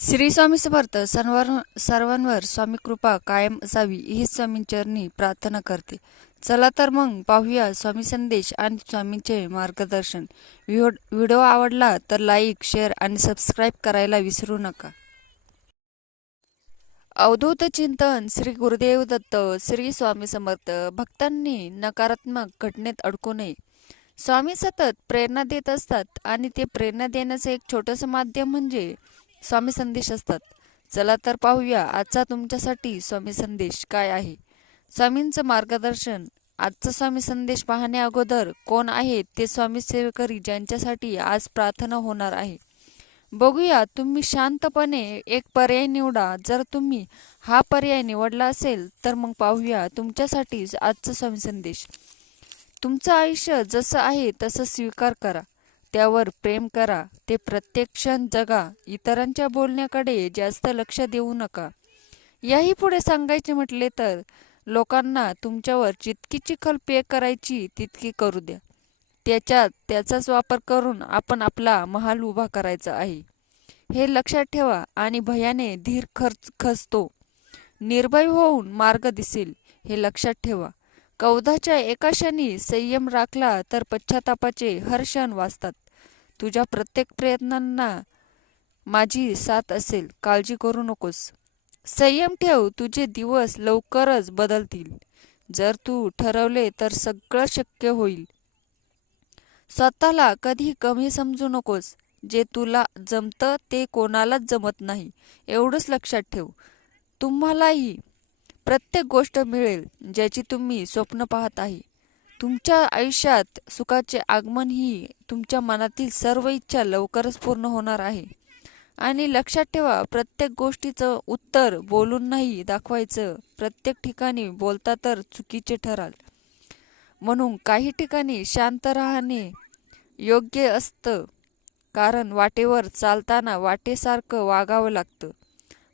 श्री स्वामी समर्थ सर्वां सर्वांवर स्वामी कृपा कायम असावी हीच स्वामींचरणी प्रार्थना करते. चला तर मग पाहूया स्वामी संदेश आणि स्वामींचे मार्गदर्शन. व्हिडिओ आवडला तर लाईक शेअर आणि सबस्क्राईब करायला विसरू नका. अवधूत चिंतन श्री गुरुदेव दत्त श्री स्वामी समर्थ भक्तांनी नकारात्मक घटनेत अडकू नये. स्वामी सतत प्रेरणा देत असतात आणि ते प्रेरणा देण्याचं एक छोटंसं माध्यम म्हणजे स्वामी संदेश असतात. चला तर पाहूया आजचा तुमच्यासाठी स्वामी संदेश काय आहे. स्वामींचं मार्गदर्शन आजचा स्वामी संदेश पाहण्या अगोदर कोण आहेत ते स्वामी सेवेकरी ज्यांच्यासाठी आज प्रार्थना होणार आहे. बघूया तुम्ही शांतपणे एक पर्याय निवडा. जर तुम्ही हा पर्याय निवडला असेल तर मग पाहूया तुमच्यासाठी आजचा स्वामी संदेश. तुमचं आयुष्य जसं आहे तसं स्वीकार करा. त्यावर प्रेम करा. ते प्रत्येक क्षण जगा. इतरांच्या बोलण्याकडे जास्त लक्ष देऊ नका. याही पुढे सांगायचे म्हटले तर लोकांना तुमच्यावर जितकी चिखल पे करायची तितकी करू द्या. त्याच्यात त्याचाच वापर करून आपण आपला महाल उभा करायचा आहे. हे लक्षात ठेवा आणि भयाने धीर खर्च खचतो. निर्भय होऊन मार्ग दिसेल हे लक्षात ठेवा. कौधाच्या एका क्षणी संयम राखला तर पश्चातापाचे हर क्षण वाचतात. तुझ्या प्रत्येक प्रयत्नांना माझी साथ असेल. काळजी करू नकोस. संयम ठेव तुझे दिवस लवकरच बदलतील. जर तू ठरवले तर सगळं शक्य होईल. स्वतःला कधी कमी समजू नकोस. जे तुला जमतं ते कोणालाच जमत नाही. एवढंच लक्षात ठेव. तुम्हालाही प्रत्येक गोष्ट मिळेल ज्याची तुम्ही स्वप्न पाहत आहे. तुमच्या आयुष्यात सुखाचे आगमन ही तुमच्या मनातील सर्व इच्छा लवकरच पूर्ण होणार आहे. आणि लक्षात ठेवा प्रत्येक गोष्टीचं उत्तर बोलून नाही दाखवायचं. प्रत्येक ठिकाणी बोलता तर चुकीचे ठराल. म्हणून काही ठिकाणी शांत राहणे योग्य असतं. कारण वाटेवर चालताना वाटेसारखं वागावं लागतं.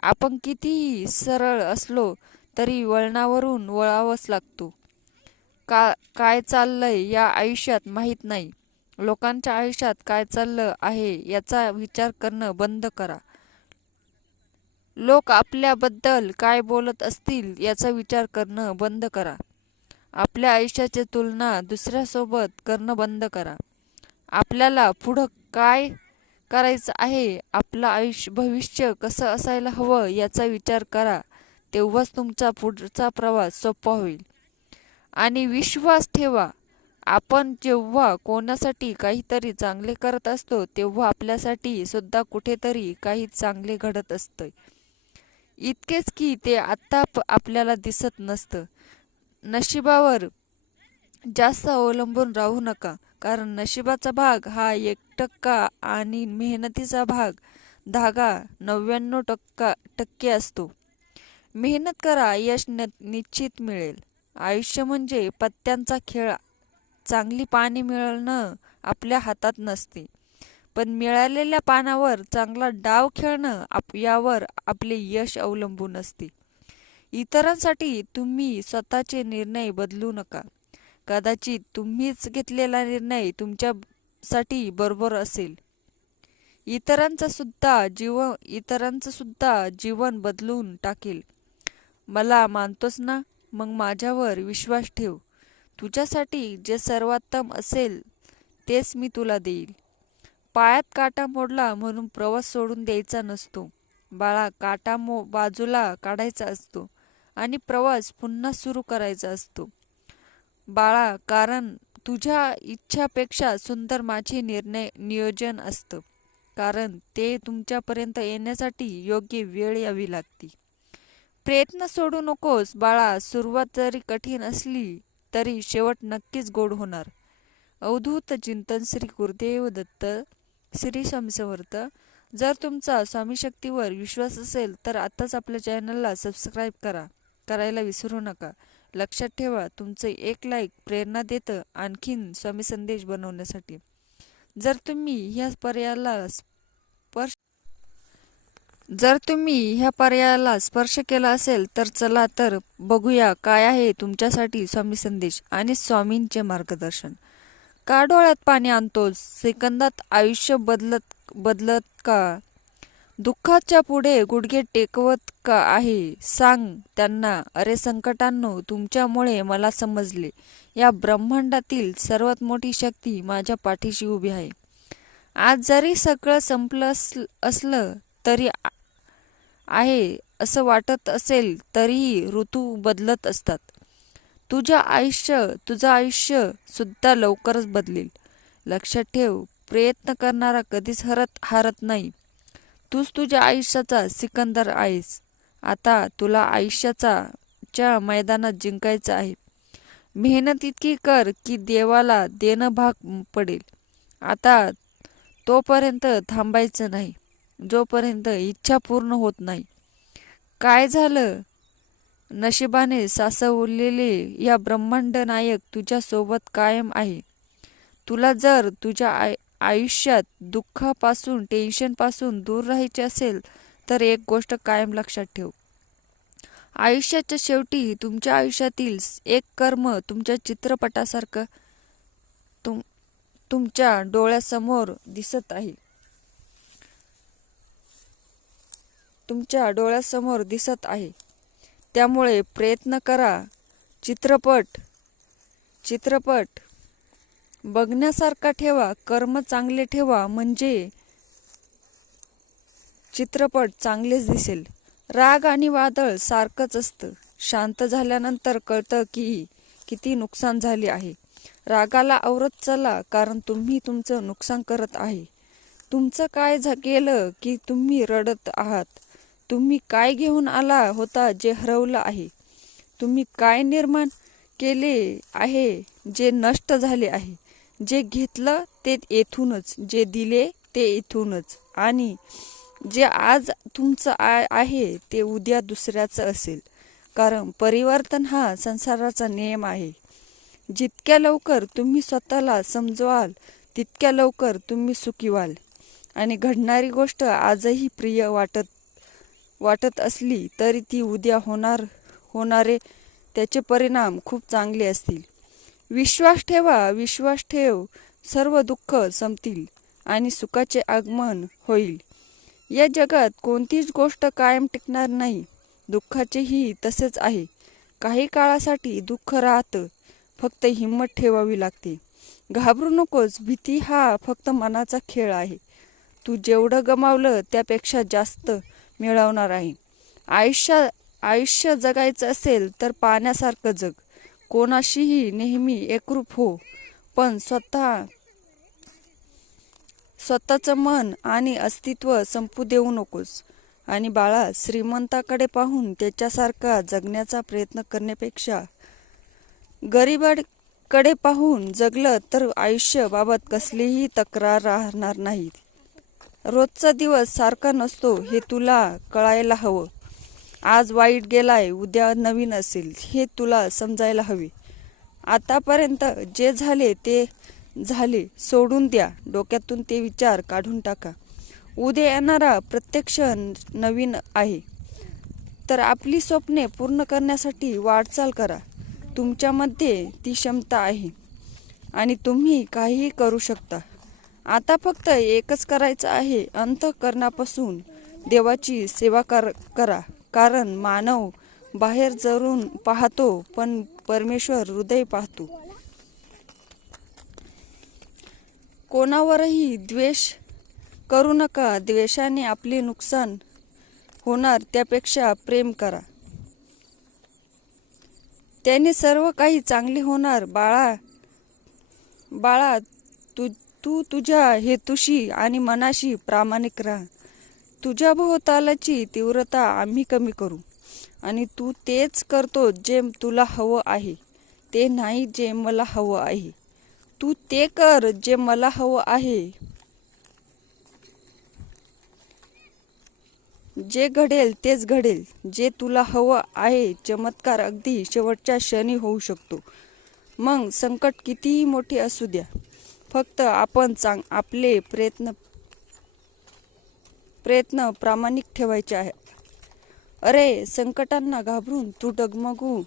आपण कितीही सरळ असलो तरी वळणावरून वळावंच लागतो. का काय चाललंय या आयुष्यात माहीत नाही. लोकांच्या आयुष्यात काय चाललं आहे याचा विचार करणं बंद करा. लोक आपल्याबद्दल काय बोलत असतील याचा विचार करणं बंद करा. आपल्या आयुष्याची तुलना दुसऱ्यासोबत करणं बंद करा. आपल्याला पुढं काय करायचं आहे आपलं आयुष्य भविष्य कसं असायला हवं याचा विचार करा. तेव्हाच तुमचा पुढचा प्रवास सोपा होईल. आणि विश्वास ठेवा. आपण जेव्हा कोणासाठी काहीतरी चांगले करत असतो तेव्हा आपल्यासाठी सुद्धा कुठेतरी काही चांगले घडत असतं. इतकेच की ते आत्ता आपल्याला दिसत नसतं. नशिबावर जास्त अवलंबून राहू नका कारण नशिबाचा भाग हा एक टक्का आणि मेहनतीचा भाग धागा नव्याण्णव टक्का टक्के असतो. मेहनत करा यश न निश्चित मिळेल. आयुष्य म्हणजे पत्त्यांचा खेळ. चांगली पाने मिळणं आपल्या हातात नसते. पण मिळालेल्या पानावर चांगला डाव खेळणं आप यावर आपले यश अवलंबून असते. इतरांसाठी तुम्ही स्वतःचे निर्णय बदलू नका. कदाचित तुम्हीच घेतलेला निर्णय तुमच्यासाठी बरोबर असेल. इतरांचं सुद्धा जीव इतरांचं सुद्धा जीवन बदलून टाकेल. मला मानतोस ना? मग माझ्यावर विश्वास ठेव. तुझ्यासाठी जे सर्वोत्तम असेल तेच मी तुला देईल. पायात काटा मोडला म्हणून प्रवास सोडून द्यायचा नसतो. बाळा काटा मो बाजूला काढायचा असतो आणि प्रवास पुन्हा सुरू करायचा असतो. बाळा कारण तुझ्या इच्छापेक्षा सुंदर माझे निर्णय नियोजन असतं. कारण ते तुमच्यापर्यंत येण्यासाठी योग्य वेळ यावी लागते. प्रयत्न सोडू नकोस बाळा. सुरुवात जरी कठीण असली तरी शेवट नक्कीच गोड होणार. अवधूत चिंतन श्री गुरुदेव दत्त श्री स्वामी समर्थ. जर तुमचा स्वामी शक्तीवर विश्वास असेल तर आत्ताच आपल्या चॅनलला सबस्क्राईब करा. करायला विसरू नका. लक्षात ठेवा तुमचं एक लाईक प्रेरणा देतं आणखीन स्वामी संदेश बनवण्यासाठी. जर तुम्ही ह्या पर्यायाला स्पर्श जर तुम्ही ह्या पर्यायाला स्पर्श केला असेल तर चला तर बघूया काय आहे तुमच्यासाठी स्वामी संदेश आणि स्वामींचे मार्गदर्शन. का डोळ्यात पाणी आणतोस? सेकंदात आयुष्य बदलत बदलत का? दुःखाच्या पुढे गुडघे टेकवत का आहे? सांग त्यांना. अरे संकटांनो तुमच्यामुळे मला समजले. या ब्रह्मांडातील सर्वात मोठी शक्ती माझ्या पाठीशी उभी आहे. आज जरी सगळं संपलं असl- असलं तरी आहे असं वाटत असेल तरीही ऋतू बदलत असतात. तुझ्या आयुष्य तुझं आयुष्य सुद्धा लवकरच बदलेल. लक्षात ठेव प्रयत्न करणारा कधीच हरत हारत नाही. तूच तुझ्या आयुष्याचा सिकंदर आहेस. आता तुला आयुष्याचा च्या मैदानात जिंकायचं आहे. मेहनत इतकी कर की देवाला देणं भाग पडेल. आता तोपर्यंत थांबायचं नाही. जोपर्यंत इच्छा पूर्ण होत नाही. काय झालं? नशिबाने सासवलेले या ब्रह्मांड नायक तुझ्यासोबत कायम आहे. तुला जर तुझ्या आय आयुष्यात दुःखापासून टेन्शनपासून दूर राहायचे असेल तर एक गोष्ट कायम लक्षात ठेव. आयुष्याच्या शेवटी तुमच्या आयुष्यातील एक कर्म तुमच्या चित्रपटासारखं तुम तुमच्या डोळ्यासमोर दिसत आहे. तुमच्या डोळ्यासमोर दिसत आहे. त्यामुळे प्रयत्न करा. चित्रपट चित्रपट. बघण्यासारखा ठेवा कर्म चांगले ठेवा म्हणजे चित्रपट चांगलेच दिसेल. राग आणि वादळ सारखंच असतं. शांत झाल्यानंतर कळतं की किती नुकसान झाले आहे. रागाला आवरत चला कारण तुम्ही तुमचं नुकसान करत आहे. तुमचं काय झा गेलं की तुम्ही रडत आहात. तुम्ही काय घेऊन आला होता जे हरवलं आहे? तुम्ही काय निर्माण केले आहे जे नष्ट झाले आहे? जे घेतलं ते येथूनच जे दिले ते इथूनच आणि जे आज तुमचं आ आहे ते उद्या दुसऱ्याचं असेल. कारण परिवर्तन हा संसाराचा नियम आहे. जितक्या लवकर तुम्ही स्वतःला समजवाल तितक्या लवकर तुम्ही सुखी व्हाल. आणि घडणारी गोष्ट आजही प्रिय वाटत वाटत असली तरी ती उद्या होणार होणारे त्याचे परिणाम खूप चांगले असतील. विश्वास ठेवा विश्वास ठेव. सर्व दुःख संपतील आणि सुखाचे आगमन होईल. या जगात कोणतीच गोष्ट कायम टिकणार नाही. दुःखाचेही तसेच आहे. काही काळासाठी दुःख राहतं फक्त हिंमत ठेवावी लागते. घाबरू नकोस भीती हा फक्त मनाचा खेळ आहे. तू जेवढं गमावलं त्यापेक्षा जास्त मिळवणार आहे. आयुष्य आयुष्य जगायचं असेल तर पाण्यासारखं जग. कोणाशीही नेहमी एकरूप हो. पण स्वतः स्वतःचं मन आणि अस्तित्व संपू देऊ नकोस. आणि बाळा श्रीमंताकडे पाहून त्याच्यासारखा जगण्याचा प्रयत्न करण्यापेक्षा गरिबाकडे पाहून जगलं तर आयुष्याबाबत कसलीही तक्रार राहणार नाही रोजचा दिवस सारखा नसतो हे तुला कळायला हवं. आज वाईट गेलाय उद्या नवीन असेल हे तुला समजायला हवे. आतापर्यंत जे झाले ते झाले सोडून द्या. डोक्यातून ते विचार काढून टाका. उद्या येणारा प्रत्यक्ष नवीन आहे. तर आपली स्वप्ने पूर्ण करण्यासाठी वाटचाल करा. तुमच्यामध्ये ती क्षमता आहे आणि तुम्ही काहीही करू शकता. आता फक्त एकच करायचं आहे अंतकरणापासून देवाची सेवा कर करा. कारण मानव बाहेर जरून पाहतो पण परमेश्वर हृदय पाहतो. कोणावरही द्वेष करू नका द्वेषाने आपले नुकसान होणार त्यापेक्षा प्रेम करा. त्याने सर्व काही चांगले होणार बाळा बाळा तू तुझ्या हेतुशी आणि मनाशी प्रामाणिक राहा. तुझ्या भोवतालाची तीव्रता आम्ही कमी करू. आणि तू तेच करतो जे तुला हवं आहे. ते नाही जे मला हवं आहे. तू ते कर जे मला हवं आहे. जे घडेल तेच घडेल. जे तुला हवं आहे चमत्कार अगदी शेवटच्या क्षणी होऊ शकतो. मग संकट कितीही मोठे असू द्या. फक्त आपण चांग आपले प्रयत्न प्रयत्न प्रामाणिक ठेवायचे आहे. अरे संकटांना घाबरून तू डगमगू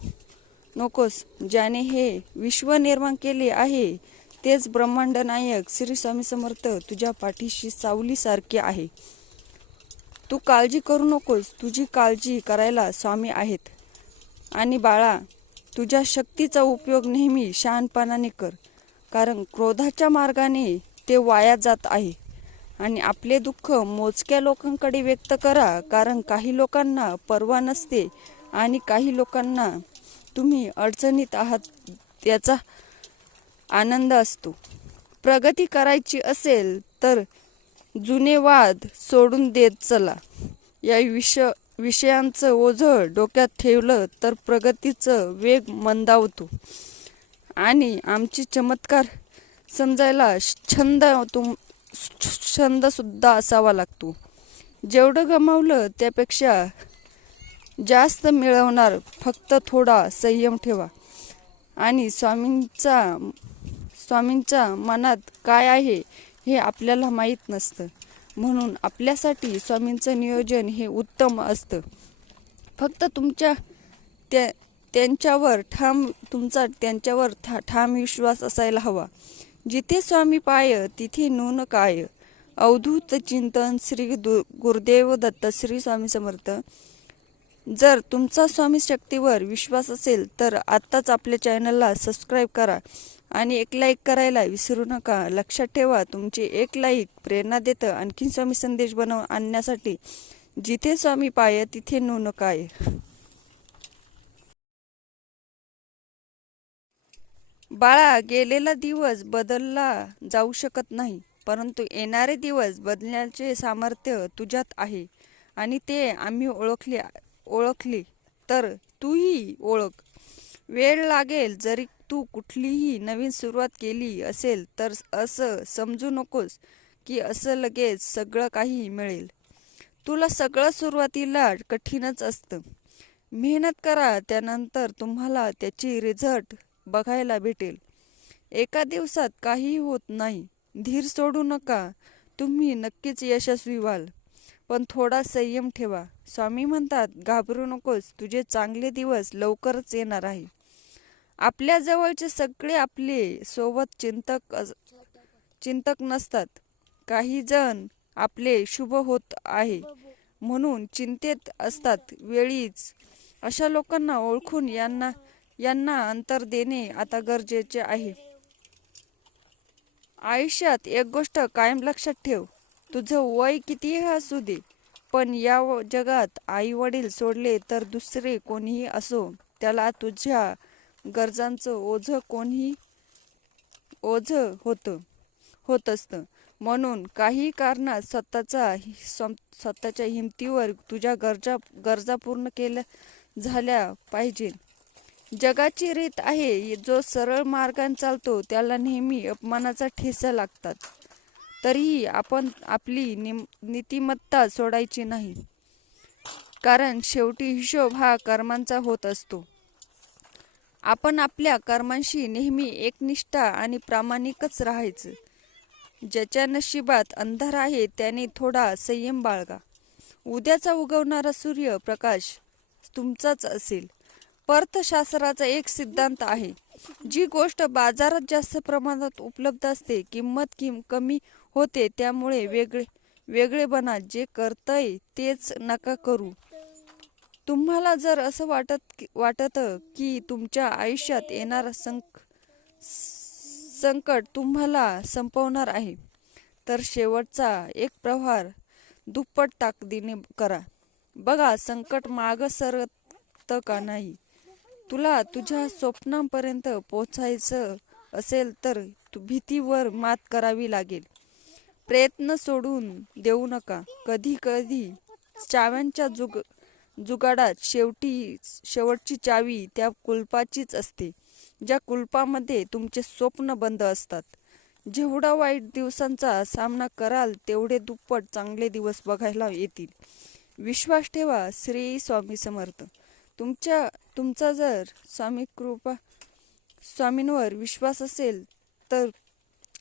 नकोस. ज्याने हे विश्व निर्माण केले आहे तेच ब्रह्मांड नायक श्री स्वामी समर्थ तुझ्या पाठीशी सावलीसारखे आहे. तू काळजी करू नकोस. तुझी काळजी करायला स्वामी आहेत. आणि बाळा तुझ्या शक्तीचा उपयोग नेहमी शहाणपणाने कर. कारण क्रोधाच्या मार्गाने ते वाया जात आहे. आणि आपले दुःख मोजक्या लोकांकडे व्यक्त करा कारण काही लोकांना पर्वा नसते आणि काही लोकांना तुम्ही अडचणीत आहात याचा आनंद असतो. प्रगती करायची असेल तर जुने वाद सोडून देत चला. या विष विषयांचं ओझं डोक्यात ठेवलं तर प्रगतीचं वेग मंदावतो. आणि आमची चमत्कार समजायला छंद तुम छंदसुद्धा असावा लागतो. जेवढं गमावलं त्यापेक्षा जास्त मिळवणार फक्त थोडा संयम ठेवा. आणि स्वामींचा स्वामींच्या मनात काय आहे हे आपल्याला माहीत नसतं. म्हणून आपल्यासाठी स्वामींचं नियोजन हे उत्तम असतं. फक्त तुमच्या त्या त्यांच्यावर ठाम तुमचा त्यांच्यावर ठा ठाम विश्वास असायला हवा. जिथे स्वामी पाय तिथे नून काय. अवधूत चिंतन श्री दु गुरुदेव दत्त श्री स्वामी समर्थ. जर तुमचा स्वामी शक्तीवर विश्वास असेल तर आत्ताच आपल्या चॅनलला सबस्क्राईब करा आणि एक लाईक करायला विसरू नका. लक्षात ठेवा तुमची एक लाईक प्रेरणा देतं. आणखीन स्वामी संदेश बनव आणण्यासाठी जिथे स्वामी पाय तिथे नून काय. बाळा गेलेला दिवस बदलला जाऊ शकत नाही परंतु येणारे दिवस बदलण्याचे सामर्थ्य तुझ्यात आहे आणि ते आम्ही ओळखले ओळखले. तर तूही ओळख. वेळ लागेल जरी तू कुठलीही नवीन सुरुवात केली असेल तर असं समजू नकोस की असं लगेच सगळं काही मिळेल. तुला सगळं सुरुवातीला कठीणच असतं. मेहनत करा त्यानंतर तुम्हाला त्याची रिझल्ट बघायला भेटेल. एका दिवसात काहीही होत नाही. धीर सोडू नका. तुम्ही नक्कीच यशस्वी व्हाल. पण थोडा संयम ठेवा. स्वामी म्हणतात घाबरू नकोस. तुझे चांगले दिवस लवकरच येणार आहे. आपल्या जवळचे सगळे आपले सोबत चिंतक अस- चिंतक नसतात. काही जण आपले शुभ होत आहे म्हणून चिंतेत असतात. वेळीच अशा लोकांना ओळखून यांना यांना अंतर देणे आता गरजेचे आहे. आयुष्यात एक गोष्ट कायम लक्षात ठेव. तुझं वय कितीही असू दे पण या जगात आई वडील सोडले तर दुसरे कोणीही असो त्याला तुझ्या गरजांचं ओझं कोणीही ओझं होतं होत असतं. म्हणून काही कारणात स्वतःचा स्वतःच्या हिमतीवर तुझ्या गरजा गरजा पूर्ण केल्या झाल्या पाहिजे. जगाची रीत आहे जो सरळ मार्गाने चालतो त्याला नेहमी अपमानाचा ठेसा लागतात. तरीही आपण आपली निम नीतिमत्ता सोडायची नाही. कारण शेवटी हिशोब हा कर्मांचा होत असतो. आपण आपल्या कर्मांशी नेहमी एकनिष्ठा आणि प्रामाणिकच राहायचं. ज्याच्या नशिबात अंधार आहे त्याने थोडा संयम बाळगा. उद्याचा उगवणारा सूर्य प्रकाश तुमचाच असेल. अर्थशास्त्राचा एक सिद्धांत आहे जी गोष्ट बाजारात जास्त प्रमाणात उपलब्ध असते किंमत किम कमी होते त्यामुळे वेगळे वेगळेपणा जे करतय तेच नका करू. तुम्हाला जर असं वाटत वाटत की तुमच्या आयुष्यात येणारा संक संकट तुम्हाला संपवणार आहे तर शेवटचा एक प्रहार दुप्पट ताकदीने करा. बघा संकट माग सरत का नाही? तुला तुझ्या स्वप्नांपर्यंत पोचायचं असेल तर तू भीतीवर मात करावी लागेल. प्रयत्न सोडून देऊ नका. कधी कधी चाव्यांच्या जुग जुगाडात शेवटी शेवटची चावी त्या कुलपाचीच असते ज्या कुलपामध्ये तुमचे स्वप्न बंद असतात. जेवढा वाईट दिवसांचा सामना कराल तेवढे दुप्पट चांगले दिवस बघायला येतील. विश्वास ठेवा श्री स्वामी समर्थ. तुमच्या तुमचा जर स्वामी कृपा स्वामींवर विश्वास असेल तर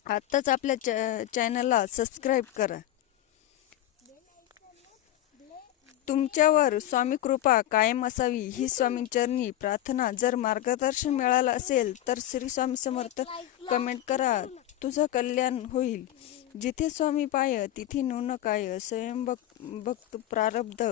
आत्ताच आपल्या चॅ चॅनलला सबस्क्राईब करा. तुमच्यावर स्वामी कृपा कायम असावी ही स्वामींचरणी प्रार्थना जर मार्गदर्शन मिळालं असेल तर श्री स्वामी समर्थ कमेंट करा तुझं कल्याण होईल. जिथे स्वामी पाय तिथे नून काय स्वयं भक्त प्रारब्ध